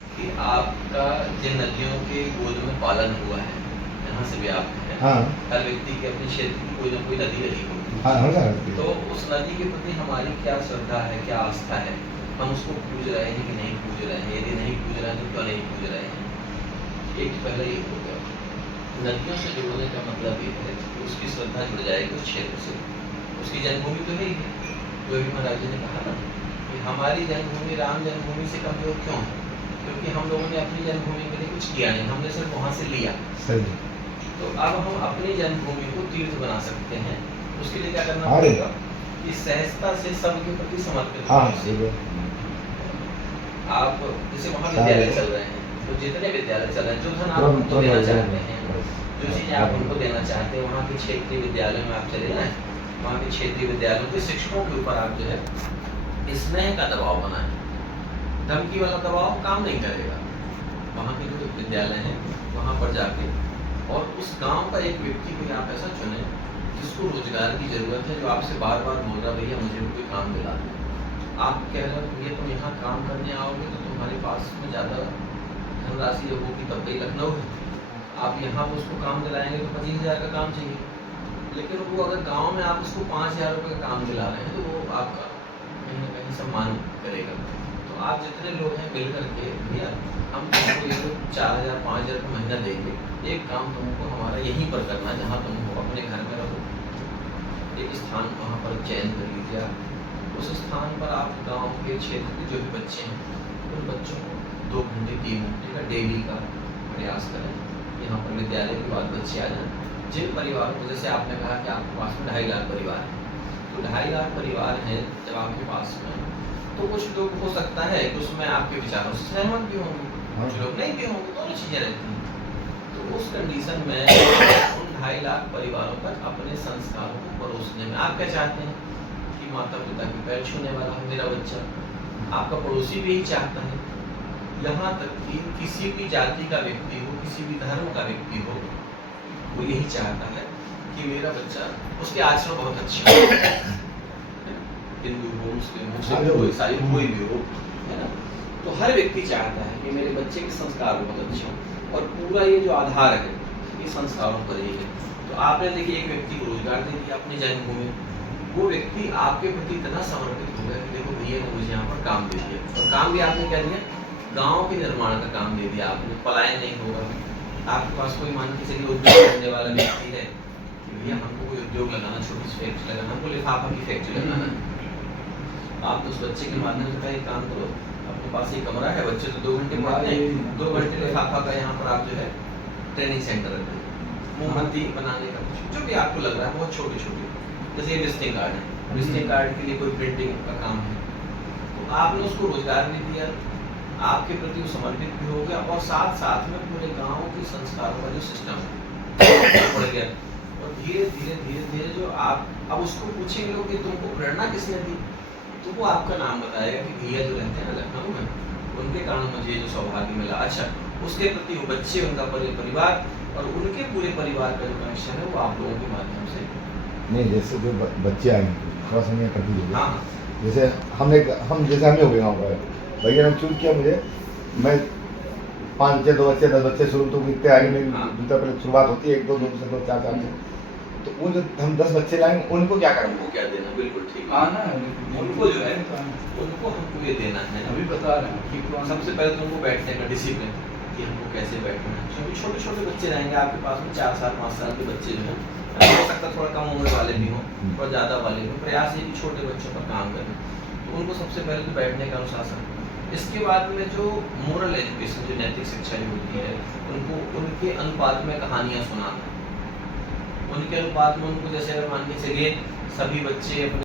कि आपका जिन नदियों के गोद में पालन हुआ है, यहाँ से भी आप हैं, हाँ हर व्यक्ति के अपने क्षेत्र की कोई ना कोई नदी रही होगी। हाँ हमेशा रहती है। तो उस नदी के प्रति हमारी क्या श्रद्धा है, क्या आस्था है, हम उसको पूज रहे हैं कि नहीं पूज रहे हैं, यदि नहीं पूज रहे हैं तो क्यों नहीं पूज रहे हैं। एक पहले ये हो गया। नदियों से जुड़ने का मतलब ये है कि उसकी श्रद्धा जुड़ जाएगी उस क्षेत्र से, उसकी जन्मभूमि तो है ही है। जो भी महाराज जी ने कहा ना कि हमारी जन्मभूमि राम जन्मभूमि से कमजोर क्यों है, क्योंकि हम लोगों ने अपनी जन्मभूमि के लिए कुछ किया नहीं, हमने सिर्फ वहाँ से लिया। सही। तो अब हम अपनी जन्मभूमि को तीर्थ बना सकते हैं। उसके लिए क्या करना अरे। पड़ेगा कि सहजता से सबके प्रति समर्पित हाँ होना। आप जैसे वहाँ विद्यालय चल रहे हैं, तो जितने विद्यालय चल रहे हैं, जो धन आप उनको देना चाहते हैं, जो चीजें आप उनको देना चाहते हैं, वहाँ के क्षेत्रीय विद्यालय में आप चले जाएं, वहाँ के क्षेत्रीय विद्यालयों के शिक्षकों के ऊपर आप जो है स्नेह का दबाव बनाएं। धमकी वाला दबाव काम नहीं करेगा। वहाँ के जो विद्यालय हैं वहाँ पर जाके और उस गांव का एक व्यक्ति को आप ऐसा चुने जिसको रोजगार की जरूरत है, जो आपसे बार बार बोल रहा भैया मुझे कोई काम दिला दो। आप कह रहे हो भैया तुम यहाँ काम करने आओगे तो तुम्हारे पास में ज़्यादा धनराशि जब होगी तब गई लखनऊ है, आप यहाँ पर उसको काम दिलाएंगे तो 25,000 का काम चाहिए। लेकिन वो अगर गांव में आप उसको 5,000 रुपये का काम दिला रहे हैं तो वो आपका कहीं ना कहीं सम्मान करेगा। तो आप जितने लोग हैं मिल करके भैया हम तुमको ये 4,000 5,000 का महीना देंगे, एक काम तुमको हमारा यहीं पर करना, जहाँ तुम हो अपने घर में रहो, एक स्थान वहाँ पर चयन कर लीजिए। उस स्थान पर आप गांव के क्षेत्र के जो भी बच्चे हैं उन बच्चों को 2 घंटे 3 घंटे का डेली का प्रयास करें। यहाँ पर विद्यालय के बाद बच्चे आ जाएं। जिन परिवारों को, जैसे आपने कहा कि आपके पास में 2.5 लाख परिवार है, तो 2.5 लाख परिवार हैं जब आपके पास में, तो कुछ लोग हो सकता है कि उसमें आपके विचारों से सहमत भी होंगे, कुछ लोग नहीं भी होंगे, दोनों चीज़ें रहती हैं। तो उस कंडीशन में उन 2.5 लाख परिवारों तक अपने संस्कारों को परोसने में आप क्या चाहते हैं कि माता पिता के पैर छूने वाला हो मेरा बच्चा, आपका पड़ोसी भी यही चाहता है। यहाँ तक कि किसी भी जाति का व्यक्ति हो, किसी भी धर्म का व्यक्ति हो, वो यही चाहता है कि मेरा बच्चा, उसके आचरण बहुत अच्छे हो, हिंदू हो, मुस्लिम हो, सिख हो, ईसाई हो, कोई भी हो, है ना। तो हर व्यक्ति चाहता है कि मेरे बच्चे के संस्कार बहुत अच्छे हों, और पूरा ये जो आधार है ये संस्कारों पर ही है। तो आपने देखिए एक व्यक्ति को रोजगार दे दिया अपनी जन्मभूमि, वो व्यक्ति आपके प्रति इतना समर्पित हो गया कि देखो भैया ने मुझे यहाँ पर काम दे दिया, और काम भी आपने क्या दिया, गाँव के निर्माण का काम दे दिया आपने। पलायन नहीं होगा। आपके पास कोई मान के चलिए उद्योग करने वाला व्यक्ति है कि भैया हमको कोई उद्योग लगाना, छोटी सी फैक्ट्री लगाना, हमको लिफाफा की फैक्ट्री लगाना है, आप उस बच्चे के माध्यम से एक काम करो, अपने पास एक कमरा है, बच्चे तो 2 घंटे पढ़ते हैं, 2 घंटे लिफाफा का यहाँ पर आप जो है ट्रेनिंग सेंटर रख दें, मोमबत्ती बनाने का जो भी आपको लग रहा है, बहुत छोटे छोटे, जैसे विजिटिंग कार्ड है, विजिटिंग कार्ड के लिए कोई प्रिंटिंग का काम है, तो आपने उसको रोजगार भी दिया, आपके प्रति वो समर्पित भी हो गया, और साथ साथ में पूरे गांव के संस्कारों का जो सिस्टम है बढ़ गया। और धीरे धीरे धीरे धीरे जो आप अब उसको पूछेंगे लोग कि तुमको प्रेरणा किसने दी, तो वो आपका नाम बताएगा कि भैया जो रहते हैं ना लखनऊ में, उनके कारण मुझे जो सौभाग्य मिला। अच्छा, उसके प्रति वो बच्चे, उनका परिवार और उनके पूरे परिवार का जो कनेक्शन है वो आप लोगों के माध्यम से नहीं। जैसे जो बच्चे आएंगे थोड़ा समय करती है, हाँ जैसे हम जैसे हम ही हो गए गाँव का भैया ने चूज किया मुझे, मैं 5 बच्चे 2 बच्चे 10 बच्चे शुरू तो इतने आगे मेरी दूसरा पहले शुरुआत होती है 1 2 2 से 2 4 4 से, तो वो जो हम 10 बच्चे लाएंगे उनको क्या करेंगे, उनको क्या देना, बिल्कुल ठीक हाँ ना, उनको जो है उनको हमको ये देना है। अभी बता रहे हैं कि सबसे पहले तो उनको बैठने का डिसिप्लिन कि हमको कैसे बैठना है, क्योंकि छोटे छोटे बच्चे रहेंगे आपके पास में, 4 साल 5 साल के बच्चे जो हैं, हो सकता है थोड़ा कम उम्र वाले भी हों और ज़्यादा वाले भी, प्रयास है कि छोटे बच्चों पर काम करें। तो उनको सबसे पहले तो बैठने का अनुशासन, इसके बाद में जो मोरल एजुकेशन, जो नैतिक शिक्षा जो होती है, उनको उनके अनुपात में कहानियाँ सुनाना, उनके अनुपात में उनको, जैसे अगर मान के चलिए सभी बच्चे अपने